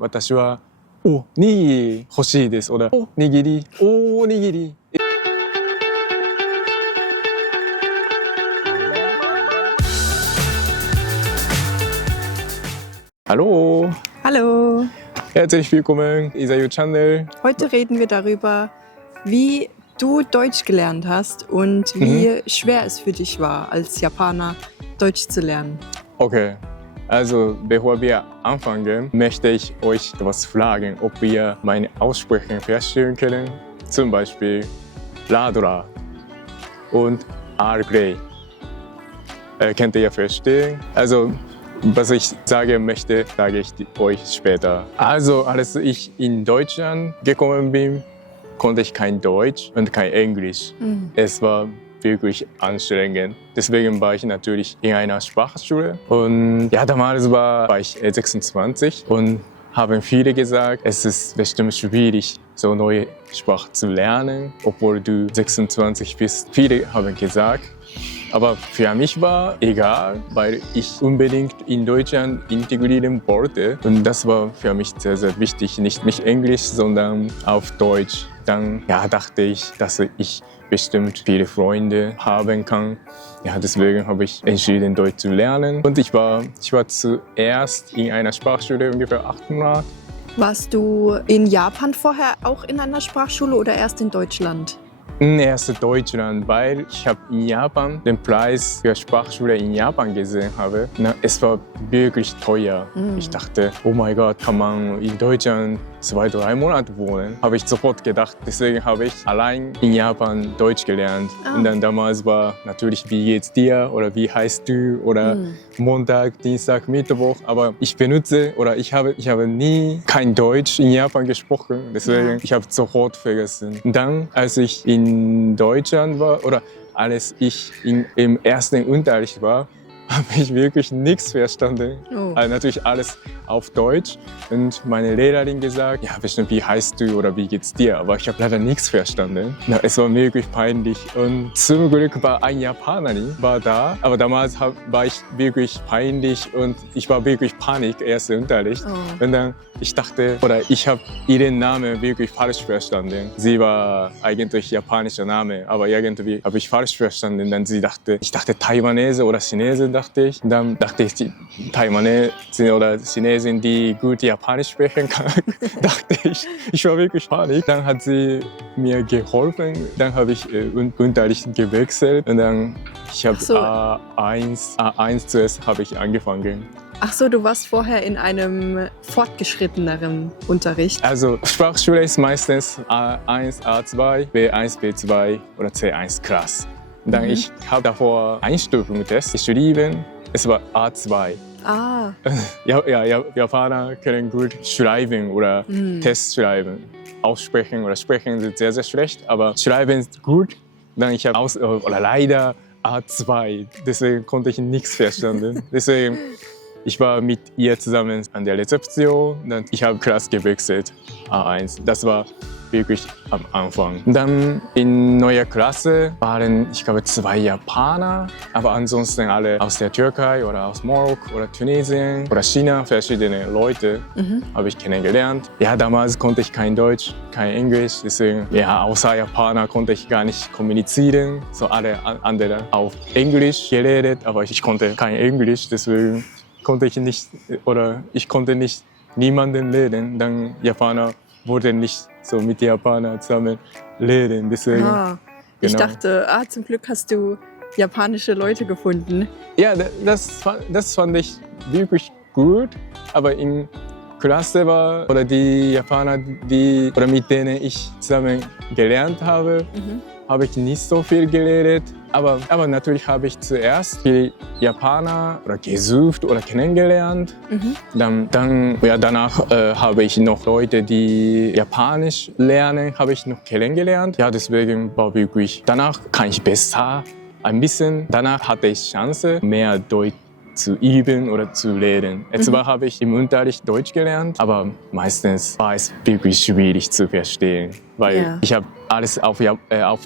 私はおにぎり欲しいですoderおにぎりおにぎり。Hallo, Hallo! herzlich willkommen, Isayu Channel. Heute reden wir darüber, wie du Deutsch gelernt hast und wie schwer es für dich war, als Japaner Deutsch zu lernen. Okay, also bevor wir anfangen, möchte ich euch etwas fragen, ob wir meine Aussprache verstehen können. Zum Beispiel Radler und Earl Grey. Könnt ihr verstehen? Also, was ich sagen möchte, sage ich euch später. Also, als ich in Deutschland gekommen bin, konnte ich kein Deutsch und kein Englisch. Es war wirklich anstrengend. Deswegen war ich natürlich in einer Sprachschule. Und ja, damals war ich 26 und haben viele gesagt, es ist bestimmt schwierig, so neue Sprache zu lernen, obwohl du 26 bist. Viele haben gesagt. Aber für mich war egal, weil ich unbedingt in Deutschland integrieren wollte. Und das war für mich sehr, sehr wichtig. Nicht mit Englisch, sondern auf Deutsch. Dann dachte ich, dass ich bestimmt viele Freunde haben kann. Ja, deswegen habe ich entschieden, Deutsch zu lernen. Und ich war zuerst in einer Sprachschule ungefähr 8 Monate. Warst du in Japan vorher auch in einer Sprachschule oder erst in Deutschland? Erst Deutschland, weil ich habe in Japan den Preis für Sprachschule in Japan gesehen habe. Es war wirklich teuer. Ich dachte, oh mein Gott, kann man in Deutschland 2-3 Monate wohnen? Habe ich sofort gedacht. Deswegen habe ich allein in Japan Deutsch gelernt. Und dann damals war natürlich, wie geht's dir oder wie heißt du oder Montag, Dienstag, Mittwoch. Aber ich benutze oder ich habe nie kein Deutsch in Japan gesprochen. Deswegen ich habe sofort vergessen. Und dann, als ich in Deutschland war oder als ich im ersten Unterricht war, habe ich wirklich nichts verstanden. Also natürlich alles auf Deutsch. Und meine Lehrerin gesagt, ja bestimmt, wie heißt du oder wie geht's dir? Aber ich habe leider nichts verstanden. Es war wirklich peinlich. Und zum Glück war ein Japanerin da. Aber damals war ich wirklich peinlich und ich war wirklich Panik, erster Unterricht. Und dann ich dachte, oder ich habe ihren Namen wirklich falsch verstanden. Sie war eigentlich japanischer Name, aber irgendwie habe ich falsch verstanden. Dann ich dachte Taiwanese oder Chinese, dachte ich. Und dann dachte ich, die Taiwanese oder Chinesin, die gut Japanisch sprechen kann, dachte ich. Ich war wirklich Panik. Dann hat sie mir geholfen. Dann habe ich Unterricht gewechselt. Und dann ich habe A1 zuerst habe ich angefangen. Ach so, du warst vorher in einem fortgeschritteneren Unterricht. Also Sprachschule ist meistens A1, A2, B1, B2 oder C1 Klasse. Und dann ich habe davor Einstufungstest geschrieben. Es war A2. Japaner können gut schreiben oder Tests schreiben. Aussprechen oder sprechen sind sehr, sehr schlecht, aber schreiben ist gut. Dann ich habe leider A2. Deswegen konnte ich nichts verstanden. Deswegen ich war mit ihr zusammen an der Rezeption. Dann ich habe Klasse gewechselt, A1. Das war wirklich am Anfang. Dann in neuer Klasse waren, ich glaube, 2 Japaner, aber ansonsten alle aus der Türkei oder aus Marokko oder Tunesien oder China, verschiedene Leute habe ich kennengelernt. Ja, damals konnte ich kein Deutsch, kein Englisch, deswegen, außer Japaner konnte ich gar nicht kommunizieren. So alle anderen auf Englisch geredet, aber ich konnte kein Englisch, deswegen konnte ich konnte nicht niemanden reden. Dann Japaner wurden nicht so mit Japanern zusammen reden. Deswegen, Ich dachte, zum Glück hast du japanische Leute gefunden. Ja, das fand ich wirklich gut. Aber in Klasse oder die Japaner, mit denen ich zusammen gelernt habe, habe ich nicht so viel geredet. Aber natürlich habe ich zuerst viele Japaner gesucht oder kennengelernt. Danach habe ich noch Leute, die Japanisch lernen, habe ich noch kennengelernt. Ja, deswegen war wirklich, danach kann ich besser ein bisschen. Danach hatte ich Chance, mehr Deutsch zu üben oder zu lernen. Zwar habe ich im Unterricht Deutsch gelernt, aber meistens war es wirklich schwierig zu verstehen, weil ich habe alles auf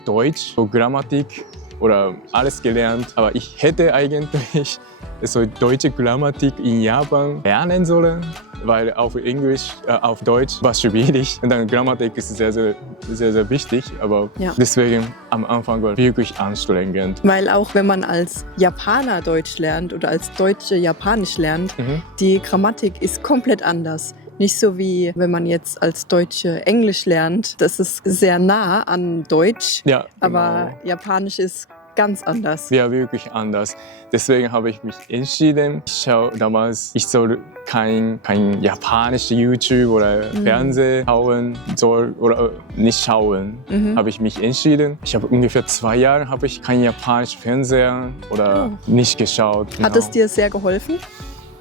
Deutsch, so Grammatik oder alles gelernt. Aber ich hätte eigentlich so deutsche Grammatik in Japan lernen sollen, weil auf Englisch, auf Deutsch war schwierig. Und dann Grammatik ist sehr, sehr, sehr, sehr wichtig. Aber Ja. deswegen am Anfang war wirklich anstrengend. Weil auch wenn man als Japaner Deutsch lernt oder als Deutsche Japanisch lernt, die Grammatik ist komplett anders. Nicht so wie wenn man jetzt als Deutsche Englisch lernt. Das ist sehr nah an Deutsch, Ja, aber genau. Japanisch ist ganz anders. Ja, wirklich anders. Deswegen habe ich mich entschieden, ich soll kein japanisches YouTube oder Fernsehen schauen soll oder nicht schauen. Habe ich mich entschieden. Ich habe ungefähr 2 Jahre habe ich kein japanisches Fernseher oder nicht geschaut. Hat es dir sehr geholfen,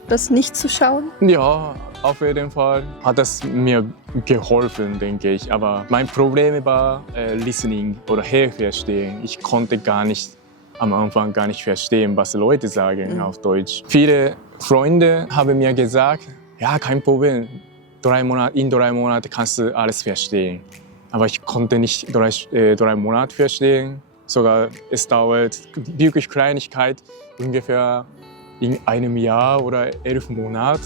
das nicht zu schauen? Ja, auf jeden Fall hat das mir geholfen, denke ich. Aber mein Problem war Listening oder Hörverstehen. Ich konnte am Anfang gar nicht verstehen, was Leute sagen auf Deutsch. Viele Freunde haben mir gesagt, ja, kein Problem, in 3 Monaten kannst du alles verstehen. Aber ich konnte nicht 3 Monate verstehen. Sogar es dauert wirklich Kleinigkeit, ungefähr in einem Jahr oder 11 Monaten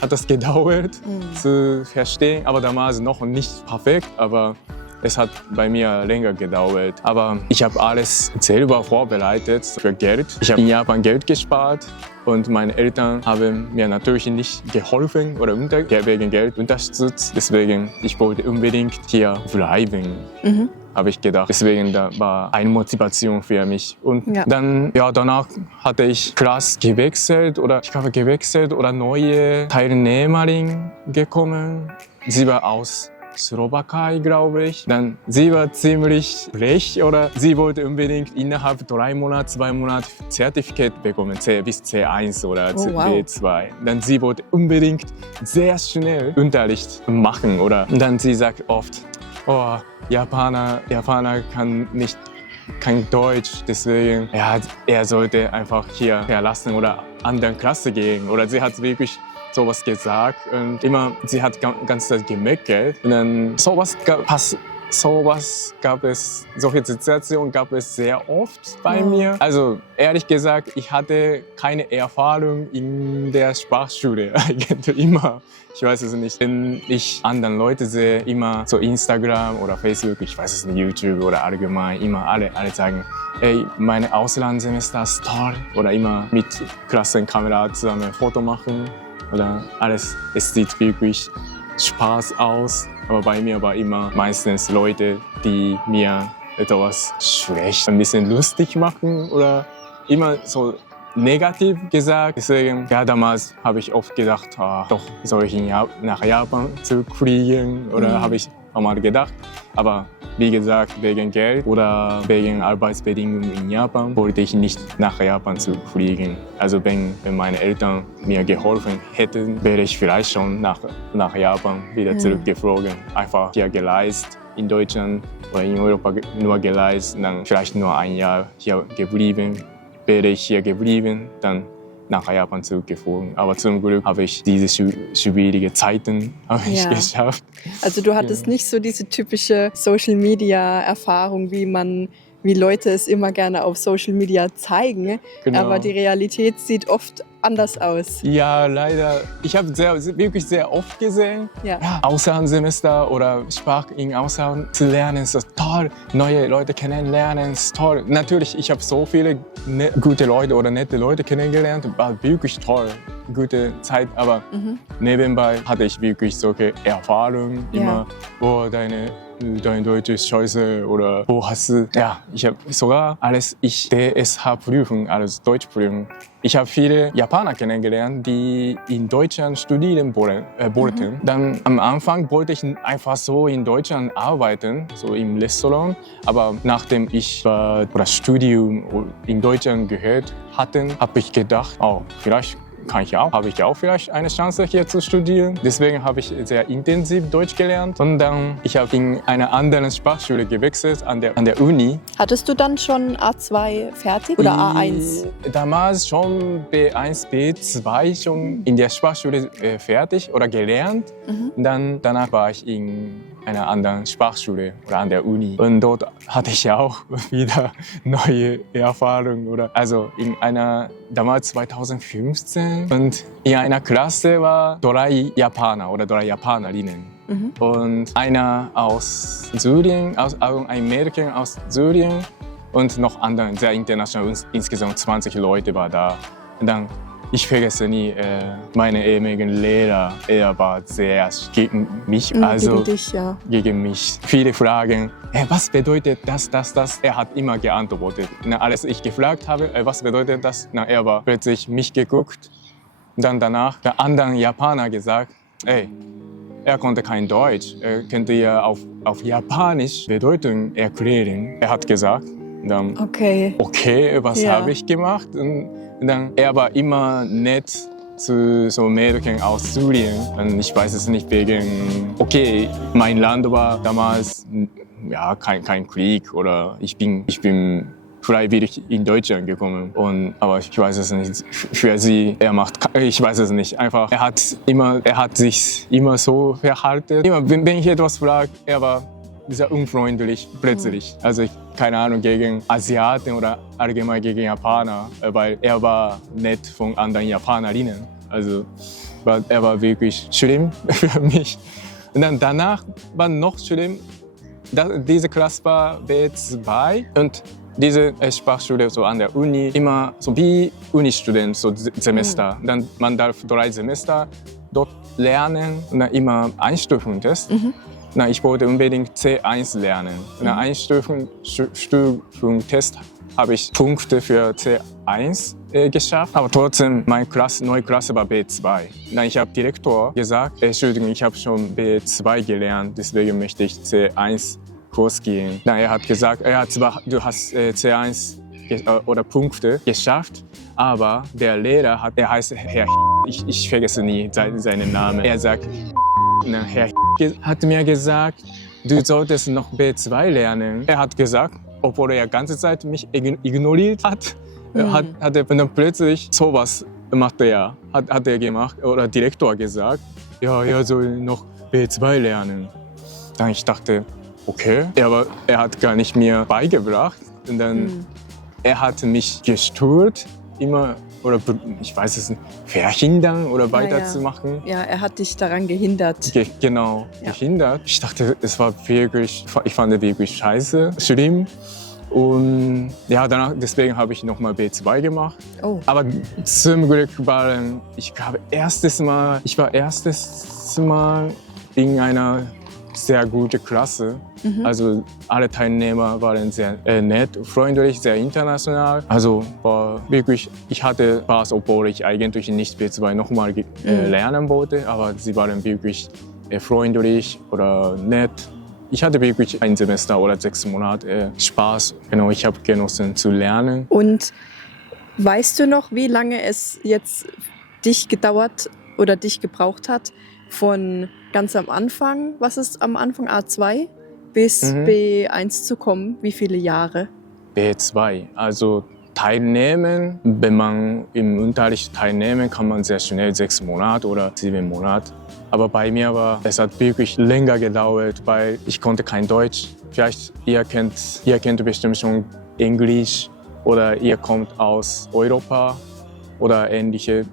hat das gedauert zu verstehen. Aber damals noch nicht perfekt, aber es hat bei mir länger gedauert. Aber ich habe alles selber vorbereitet für Geld. Ich habe in Japan Geld gespart und meine Eltern haben mir natürlich nicht geholfen oder wegen Geld unterstützt. Deswegen ich wollte unbedingt hier bleiben. Habe ich gedacht. Deswegen da war eine Motivation für mich. Und dann, danach hatte ich Klasse gewechselt oder neue Teilnehmerin gekommen. Sie war aus Slowakei, glaube ich. Dann sie war ziemlich frech oder sie wollte unbedingt innerhalb 3 Monate, 2 Monate Zertifikat bekommen, bis C1 oder B2. Dann sie wollte unbedingt sehr schnell Unterricht machen oder dann sie sagt oft, oh, Japaner kann kein Deutsch, deswegen er sollte einfach hier verlassen oder andere Klasse gehen. Oder sie hat wirklich sowas gesagt und sie hat ganz Zeit gemeckert. Und dann solche Situationen gab es sehr oft bei mir. Also ehrlich gesagt, ich hatte keine Erfahrung in der Sprachschule eigentlich immer. Ich weiß es nicht. Wenn ich anderen Leute sehe, immer so Instagram oder Facebook, ich weiß es nicht, YouTube oder allgemein, immer alle sagen, ey, meine Auslandssemester ist toll. Oder immer mit Klassenkamera zusammen ein Foto machen. Oder alles, es sieht wirklich Spaß aus. Aber bei mir war immer meistens Leute, die mir etwas schlecht, ein bisschen lustig machen oder immer so negativ gesagt. Deswegen, damals habe ich oft gedacht, doch soll ich nach Japan zurückfliegen oder habe ich auch mal gedacht. Aber wie gesagt, wegen Geld oder wegen Arbeitsbedingungen in Japan wollte ich nicht nach Japan zurückfliegen. Also wenn meine Eltern mir geholfen hätten, wäre ich vielleicht schon nach Japan wieder zurückgeflogen. Einfach hier gereist, in Deutschland oder in Europa nur gereist, dann vielleicht nur 1 Jahr hier geblieben. Wäre ich hier geblieben, dann nach Japan zurückgeflogen. Aber zum Glück habe ich diese schwierigen Zeiten geschafft. Also du hattest nicht so diese typische Social-Media-Erfahrung, wie Leute es immer gerne auf Social Media zeigen. Genau. Aber die Realität sieht oft anders aus. Ja, leider. Ich habe wirklich sehr oft gesehen, Auslandssemester oder Sprache im Ausland zu lernen, ist toll. Neue Leute kennenlernen, ist toll. Natürlich, ich habe so viele gute Leute oder nette Leute kennengelernt, war wirklich toll. Gute Zeit, aber nebenbei hatte ich wirklich solche Erfahrungen. Immer, dein Deutsch ist scheiße oder hast du... Ja, ich habe sogar DSH-Prüfung, also Deutschprüfung. Ich habe viele Japaner kennengelernt, die in Deutschland studieren wollten. Dann am Anfang wollte ich einfach so in Deutschland arbeiten, so im Restaurant. Aber nachdem ich das Studium in Deutschland gehört hatte, habe ich gedacht, vielleicht habe ich auch vielleicht eine Chance hier zu studieren. Deswegen habe ich sehr intensiv Deutsch gelernt. Und dann, ich habe in eine andere Sprachschule gewechselt an der Uni. Hattest du dann schon A2 fertig oder A1? Damals schon B1, B2 schon in der Sprachschule fertig oder gelernt. Danach war ich in einer anderen Sprachschule oder an der Uni. Und dort hatte ich auch wieder neue Erfahrungen. Also in einer, damals 2015. Und in einer Klasse war 3 Japaner oder 3 Japanerinnen. Und einer aus Syrien, ein Mädchen aus Syrien und noch andere, sehr international. Insgesamt 20 Leute waren da. Und dann, ich vergesse nie, meine ehemaligen Lehrer, er war sehr gegen mich, also gegen dich, ja. Gegen mich. Viele Fragen, was bedeutet das? Er hat immer geantwortet. Als ich gefragt habe, was bedeutet das, er war plötzlich mich geguckt. Dann danach der andere Japaner gesagt, er konnte kein Deutsch, er könnte ja auf Japanisch Bedeutung erklären. Er hat gesagt, dann, okay, was habe ich gemacht? Und dann, er war immer nett zu so Mädchen aus Syrien. Und ich weiß es nicht wegen, mein Land war damals ja, kein Krieg oder ich bin freiwillig in Deutschland gekommen. Aber ich weiß es nicht. Für sie, ich weiß es nicht. Einfach, er hat sich immer so verhalten. Immer, wenn ich etwas frage, er war sehr unfreundlich plötzlich. Also keine Ahnung, gegen Asiaten oder allgemein gegen Japaner, weil er war nett von anderen Japanerinnen. Also er war wirklich schlimm für mich. Und dann danach war noch schlimm, diese Klasse war B2 und diese Sprachschule so an der Uni, immer so wie Uni-Student, so Semester. Dann man darf 3 Semester dort lernen und dann immer Einstufungstest. Ich wollte unbedingt C1 lernen. Nach Einstufungstest habe ich Punkte für C1 geschafft. Aber trotzdem, meine neue Klasse war B2. Ich habe Direktor gesagt, Entschuldigung, ich habe schon B2 gelernt, deswegen möchte ich C1 Kurs gehen. Er hat gesagt, du hast C1 oder Punkte geschafft, aber der Lehrer heißt Herr ich vergesse nie seinen Namen. Er sagt, Herr hat mir gesagt, du solltest noch B2 lernen. Er hat gesagt, obwohl er die ganze Zeit mich ignoriert hat, hat er dann plötzlich sowas hat er gemacht oder Direktor gesagt, ja, er soll noch B2 lernen. Dann ich dachte, okay, aber er hat gar nicht mir beigebracht und dann er hat mich gestört, immer oder ich weiß es nicht, verhindern oder weiterzumachen. Ja, er hat dich daran gehindert. Gehindert. Ich dachte, ich fand es wirklich scheiße, schlimm. Und ja, deswegen habe ich nochmal B2 gemacht. Aber zum Glück ich war erstes Mal in einer sehr gute Klasse. Also alle Teilnehmer waren sehr nett, freundlich, sehr international. Also war wirklich, ich hatte Spaß, obwohl ich eigentlich nicht B2 nochmal lernen wollte. Aber sie waren wirklich freundlich oder nett. Ich hatte wirklich ein Semester oder 6 Monate Spaß. Genau, ich habe genossen zu lernen. Und weißt du noch, wie lange es jetzt dich gedauert oder dich gebraucht hat, von ganz am Anfang, was ist am Anfang A2, bis B1 zu kommen? Wie viele Jahre? B2, also teilnehmen, wenn man im Unterricht teilnehmen, kann man sehr schnell 6 Monate oder 7 Monate. Aber bei mir es hat wirklich länger gedauert, weil ich konnte kein Deutsch. Vielleicht ihr kennt bestimmt schon Englisch oder ihr kommt aus Europa oder ähnliche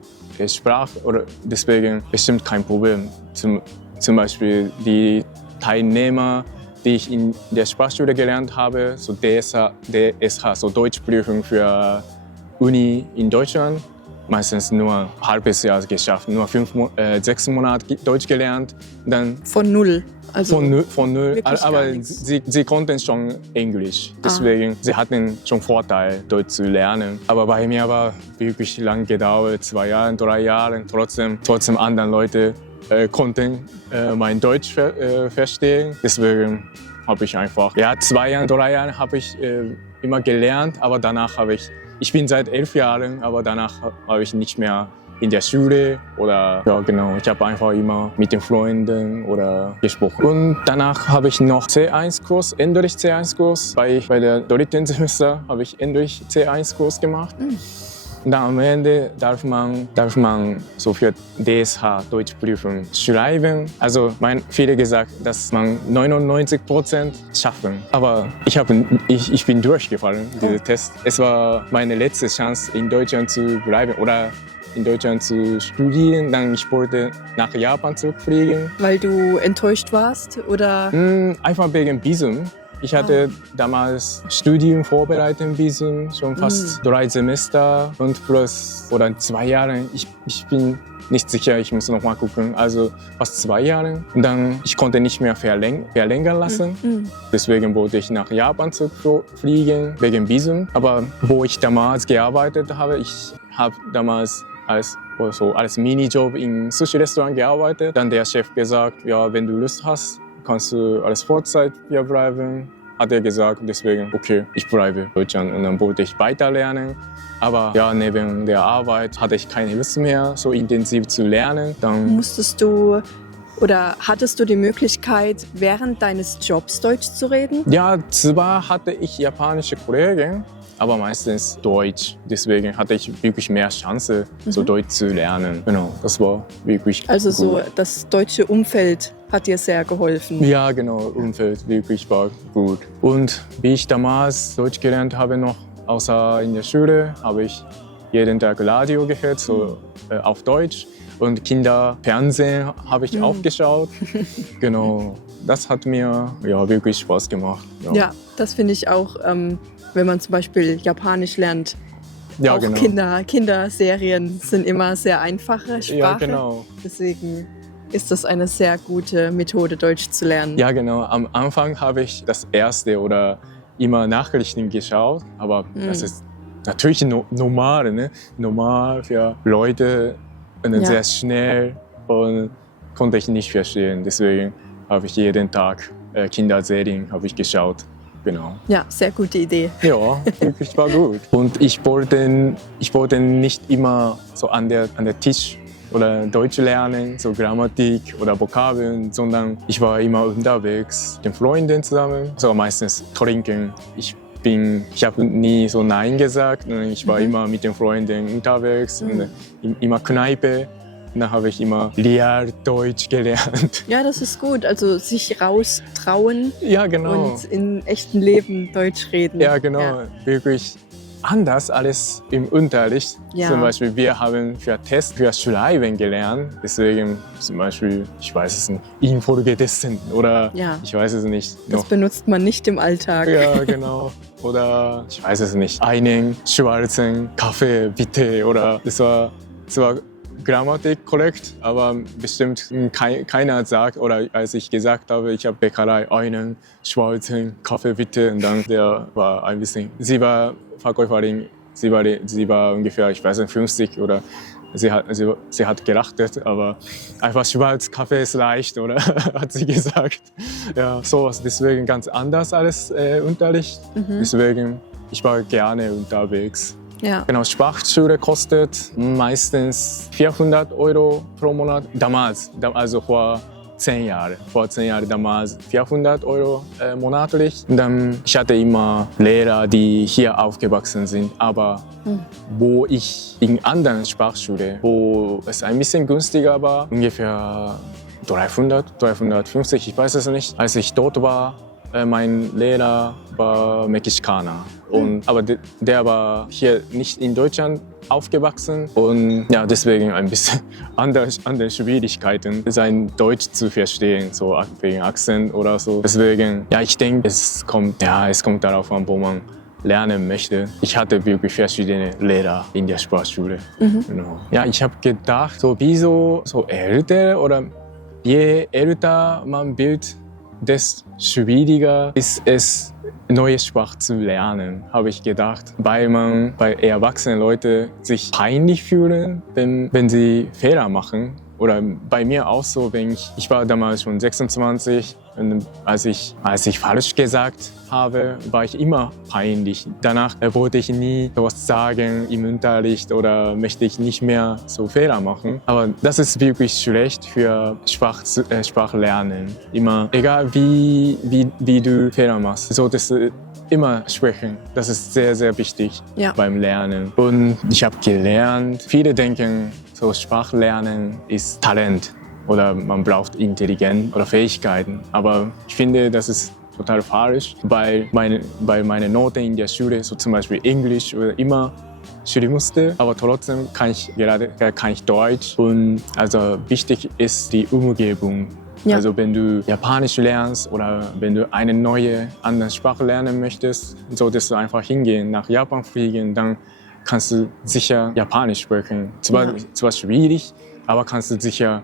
Sprache oder deswegen bestimmt kein Problem. Zum Beispiel die Teilnehmer, die ich in der Sprachschule gelernt habe, so DSH, so Deutschprüfung für Uni in Deutschland, meistens nur ein halbes Jahr geschafft, nur 6 Monate Deutsch gelernt. Dann von null? Also von null, aber sie konnten schon Englisch, deswegen sie hatten schon Vorteil, Deutsch zu lernen. Aber bei mir war wirklich lang gedauert, 2 Jahre, 3 Jahre, trotzdem andere Leute konnten mein Deutsch verstehen. Deswegen habe ich einfach, 2 Jahre, 3 Jahre habe ich immer gelernt, aber danach ich bin seit 11 Jahren, aber danach habe ich nicht mehr in der Schule oder ja genau, ich habe einfach immer mit den Freunden oder gesprochen. Und danach habe ich noch C1-Kurs, endlich C1-Kurs. Bei der dritten Semester habe ich endlich C1-Kurs gemacht. Und dann am Ende darf man so für DSH Deutschprüfung schreiben. Also viele gesagt, dass man 99% schaffen. Aber ich bin durchgefallen, diesen Test. Es war meine letzte Chance, in Deutschland zu bleiben oder in Deutschland zu studieren. Dann ich wollte nach Japan zurückfliegen. Weil du enttäuscht warst oder? Einfach wegen Visum. Ich hatte damals Studium vorbereitet, Visum, schon fast 3 Semester und plus oder 2 Jahre. Ich bin nicht sicher, ich muss noch mal gucken. Also fast 2 Jahre. Und dann ich konnte nicht mehr verlängern lassen. Deswegen wollte ich nach Japan zurückfliegen wegen Visum. Aber wo ich damals gearbeitet habe, ich habe damals als Minijob im Sushi-Restaurant gearbeitet. Dann der Chef gesagt, ja, wenn du Lust hast, kannst du als Vollzeit hier bleiben, hat er gesagt. Deswegen, okay, ich bleibe in Deutschland. Und dann wollte ich weiterlernen. Aber ja, neben der Arbeit hatte ich keine Lust mehr, so intensiv zu lernen. Dann hattest du die Möglichkeit, während deines Jobs Deutsch zu reden? ja, zwar hatte ich japanische Kollegen, aber meistens Deutsch. Deswegen hatte ich wirklich mehr Chance, so Deutsch zu lernen. Genau, das war wirklich Also so gut. das deutsche Umfeld hat dir sehr geholfen. Ja, genau, Umfeld wirklich war gut. Und wie ich damals Deutsch gelernt habe, noch außer in der Schule, habe ich jeden Tag Radio gehört, so auf Deutsch. Und Kinderfernsehen habe ich auch geschaut. Genau, das hat mir wirklich Spaß gemacht. Ja, das finde ich auch, wenn man zum Beispiel Japanisch lernt. Ja, auch genau. Kinderserien sind immer sehr einfache Sprache. Ja, genau. Deswegen ist das eine sehr gute Methode, Deutsch zu lernen. Ja, genau. Am Anfang habe ich das erste oder immer Nachrichten geschaut, aber das ist natürlich normal, ne? Normal für Leute, sehr schnell und konnte ich nicht verstehen. Deswegen habe ich jeden Tag Kinderserien geschaut. Genau. Ja, sehr gute Idee. Ja, wirklich war gut. Und ich wollte nicht immer so an der Tisch oder Deutsch lernen, so Grammatik oder Vokabeln, sondern ich war immer unterwegs mit den Freunden zusammen, so meistens trinken. Ich habe nie so Nein gesagt, ich war immer mit den Freunden unterwegs, und immer Kneipe. Und dann habe ich immer real Deutsch gelernt. Ja, das ist gut. Also sich raustrauen Ja, genau. und in echtem Leben Deutsch reden. Ja, genau. Wirklich anders als im Unterricht. Ja. Zum Beispiel, wir haben für Test, für Schreiben gelernt. Deswegen zum Beispiel, ich weiß es nicht, infolgedessen oder ich weiß es nicht. Das benutzt man nicht im Alltag. Ja, genau. Oder ich weiß es nicht, einen schwarzen Kaffee bitte. Oder es war zwar Grammatik korrekt, aber bestimmt keiner sagt, oder als ich gesagt habe, ich habe Bäckerei, einen schwarzen Kaffee bitte, und dann der war ein bisschen, sie war Verkäuferin, sie war ungefähr, ich weiß nicht, 50 oder sie hat gelacht, aber einfach schwarz Kaffee ist leicht, oder hat sie gesagt. Ja, sowas, deswegen ganz anders als Unterricht, deswegen ich war gerne unterwegs. Ja. Genau, Sprachschule kostet meistens 400 € pro Monat. Damals, also vor 10 Jahren. Vor 10 Jahren damals 400 € monatlich. Und dann, ich hatte immer Lehrer, die hier aufgewachsen sind. Aber wo ich in anderen Sprachschulen, wo es ein bisschen günstiger war, ungefähr 350, ich weiß es nicht. Als ich dort war, mein Lehrer war Mexikaner. Aber der war hier nicht in Deutschland aufgewachsen. Und ja, deswegen ein bisschen andere Schwierigkeiten, sein Deutsch zu verstehen, so wegen Akzent oder so. Deswegen, ja, ich denke, es kommt darauf an, wo man lernen möchte. Ich hatte wirklich verschiedene Lehrer in der Sprachschule. Genau. Ja, ich habe gedacht, so älter oder je älter man wird, desto schwieriger ist es, neue Sprache zu lernen, habe ich gedacht. Weil erwachsene Leute sich peinlich fühlen, wenn sie Fehler machen. oder bei mir auch so, wenn ich war damals schon 26 und als ich falsch gesagt habe, war ich immer peinlich. Danach wollte ich nie etwas sagen im Unterricht oder möchte ich nicht mehr so Fehler machen. Aber das ist wirklich schlecht für Sprachlernen. Immer, egal wie du Fehler machst, solltest du immer sprechen. Das ist sehr, sehr wichtig beim Lernen. Und ich habe gelernt, viele denken, so Sprachlernen ist Talent oder man braucht Intelligenz oder Fähigkeiten. Aber ich finde, das ist total falsch, weil meine Noten in der Schule, so zum Beispiel Englisch oder immer schreiben musste, aber trotzdem kann ich Deutsch. Und also wichtig ist die Umgebung. Ja. Also wenn du Japanisch lernst oder wenn du eine neue andere Sprache lernen möchtest, solltest du einfach hingehen, nach Japan fliegen, dann kannst du sicher Japanisch sprechen. Zwar schwierig, aber kannst du sicher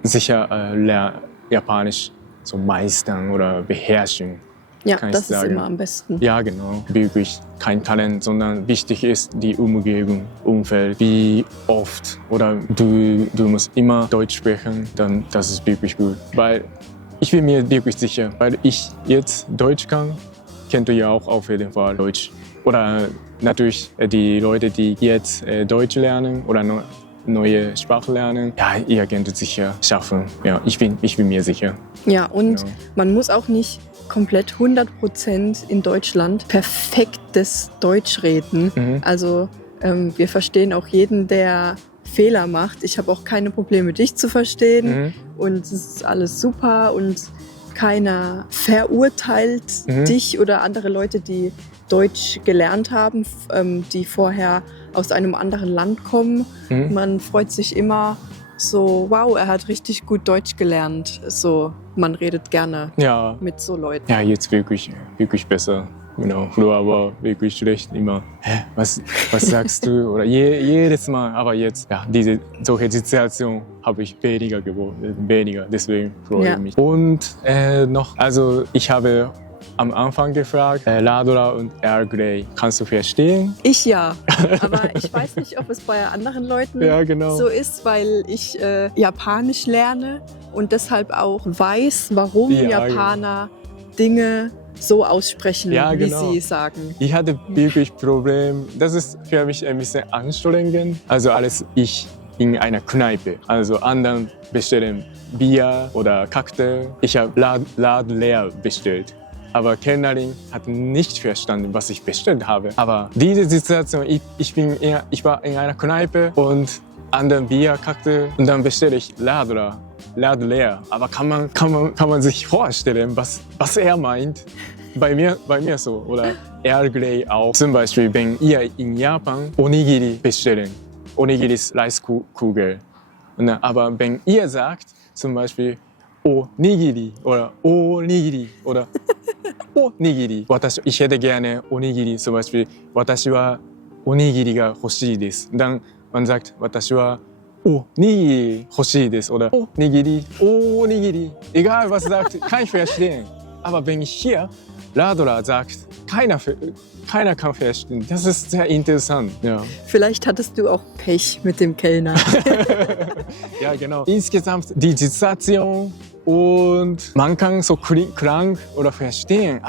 Japanisch so meistern oder beherrschen. Ja, das ist immer am besten. Ja, genau. Wirklich kein Talent, sondern wichtig ist die Umgebung, Umfeld. Wie oft oder du musst immer Deutsch sprechen, dann das ist wirklich gut. Weil ich bin mir wirklich sicher, weil ich jetzt Deutsch kann, kennst du ja auch auf jeden Fall Deutsch. Oder natürlich die Leute, die jetzt Deutsch lernen oder neue Sprache lernen, ja, ihr könnt es sicher schaffen. Ja, ich bin mir sicher. Ja, und man muss auch nicht komplett 100% in Deutschland perfektes Deutsch reden. Also wir verstehen auch jeden, der Fehler macht. Ich habe auch keine Probleme, dich zu verstehen. Und es ist alles super und keiner verurteilt dich oder andere Leute, die Deutsch gelernt haben, die vorher aus einem anderen Land kommen. Man freut sich immer so, wow, er hat richtig gut Deutsch gelernt. So, man redet gerne mit so Leuten. Ja, jetzt wirklich besser. Genau, früher war wirklich schlecht immer. Was sagst du? Oder jedes Mal. Aber jetzt, solche Situation habe ich weniger geworden. Deswegen freue ich mich. Und noch, also ich habe am Anfang gefragt, Ladora und Earl Grey, kannst du verstehen? Ich ja, aber ich weiß nicht, ob es bei anderen Leuten so ist, weil ich Japanisch lerne und deshalb auch weiß, warum Japaner Dinge so aussprechen, wie sie sagen. Ich hatte wirklich Probleme. Das ist für mich ein bisschen anstrengend. Also als ich in einer Kneipe, also anderen bestellen Bier oder Cocktail. Ich habe Laden leer bestellt. Aber Kellnerin hat nicht verstanden, was ich bestellt habe. Aber diese Situation, ich war in einer Kneipe und anderen Bier, Cocktail und dann bestelle ich Laden leer. Aber kann man sich vorstellen, was er meint? Bei mir so. Oder Earl Grey auch. Zum Beispiel, wenn ihr in Japan Onigiri bestellen. Onigiri ist Reiskugel. Aber wenn ihr sagt, zum Beispiel Onigiri oder Onigiri oder Onigiri. Ich hätte gerne Onigiri. Zum Beispiel, Watashi wa Onigiri ga hoshii desu. Dann man sagt, Watashi wa Onigiri hoshii desu oder Onigiri. Egal was sagt, kann ich verstehen. Aber wenn ich hier Ladora sagt, keiner kann verstehen. Das ist sehr interessant. Ja. Vielleicht hattest du auch Pech mit dem Kellner. Ja, genau. Insgesamt die Situation und man kann so krank oder verstehen,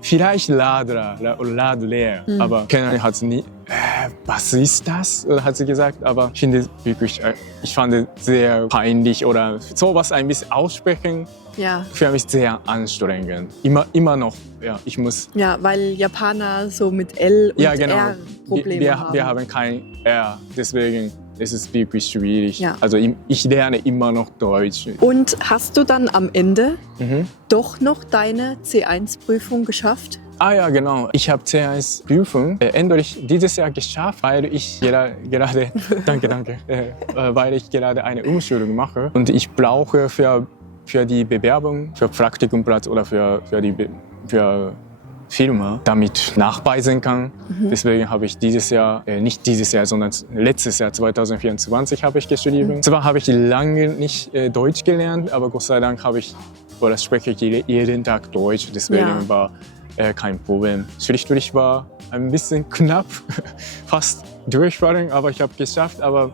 vielleicht Ladra oder Lad leer. Aber Kellnerin hat nie, was ist das? Oder hat sie gesagt. Aber ich fand es sehr peinlich oder sowas ein bisschen aussprechen. Ja. Für mich sehr anstrengend. Immer noch. Ja, ich muss. Ja, weil Japaner so mit L und R Probleme haben. Wir haben kein R, deswegen ist es wirklich schwierig. Ja. Also ich lerne immer noch Deutsch. Und hast du dann am Ende doch noch deine C1-Prüfung geschafft? Ja, genau. Ich habe C1-Prüfung endlich dieses Jahr geschafft, weil ich gerade danke, weil ich gerade eine Umschulung mache und ich brauche für die Bewerbung, für Praktikumplatz oder für Firma, damit nachweisen kann. Deswegen habe ich nicht dieses Jahr, sondern letztes Jahr, 2024, habe ich geschrieben. Zwar habe ich lange nicht Deutsch gelernt, aber Gott sei Dank spreche ich jeden Tag Deutsch. Deswegen war kein Problem. Schriftlich war ein bisschen knapp, fast durchfallen, aber ich habe es geschafft. Aber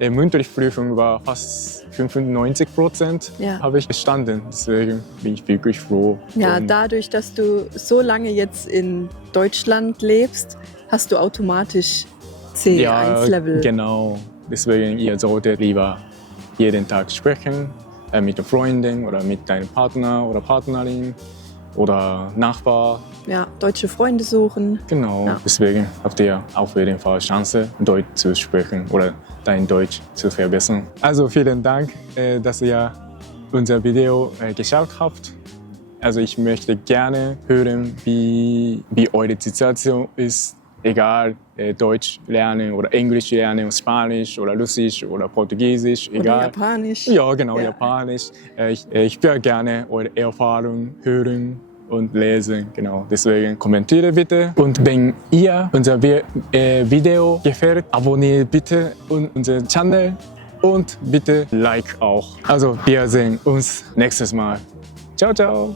mündliche Prüfung war fast 95% Ja. habe ich bestanden. Deswegen bin ich wirklich froh. Ja, Und dadurch, dass du so lange jetzt in Deutschland lebst, hast du automatisch C1-Level. Genau. Deswegen, ihr solltet lieber jeden Tag sprechen mit der Freundin oder mit deinem Partner oder Partnerin oder Nachbar. Ja, deutsche Freunde suchen. Genau. Ja. Deswegen habt ihr auf jeden Fall Chance, Deutsch zu sprechen oder dein Deutsch zu verbessern. Also vielen Dank, dass ihr unser Video geschaut habt. Also ich möchte gerne hören, wie eure Situation ist. Egal, Deutsch lernen oder Englisch lernen, Spanisch oder Russisch oder Portugiesisch, Oder egal. Japanisch. Ja, genau, Ja. Japanisch. Ich will gerne eure Erfahrungen hören und lesen. Genau, deswegen kommentiere bitte. Und wenn ihr unser Video gefällt, abonniert bitte unseren Channel und bitte like auch. Also wir sehen uns nächstes Mal. Ciao, ciao.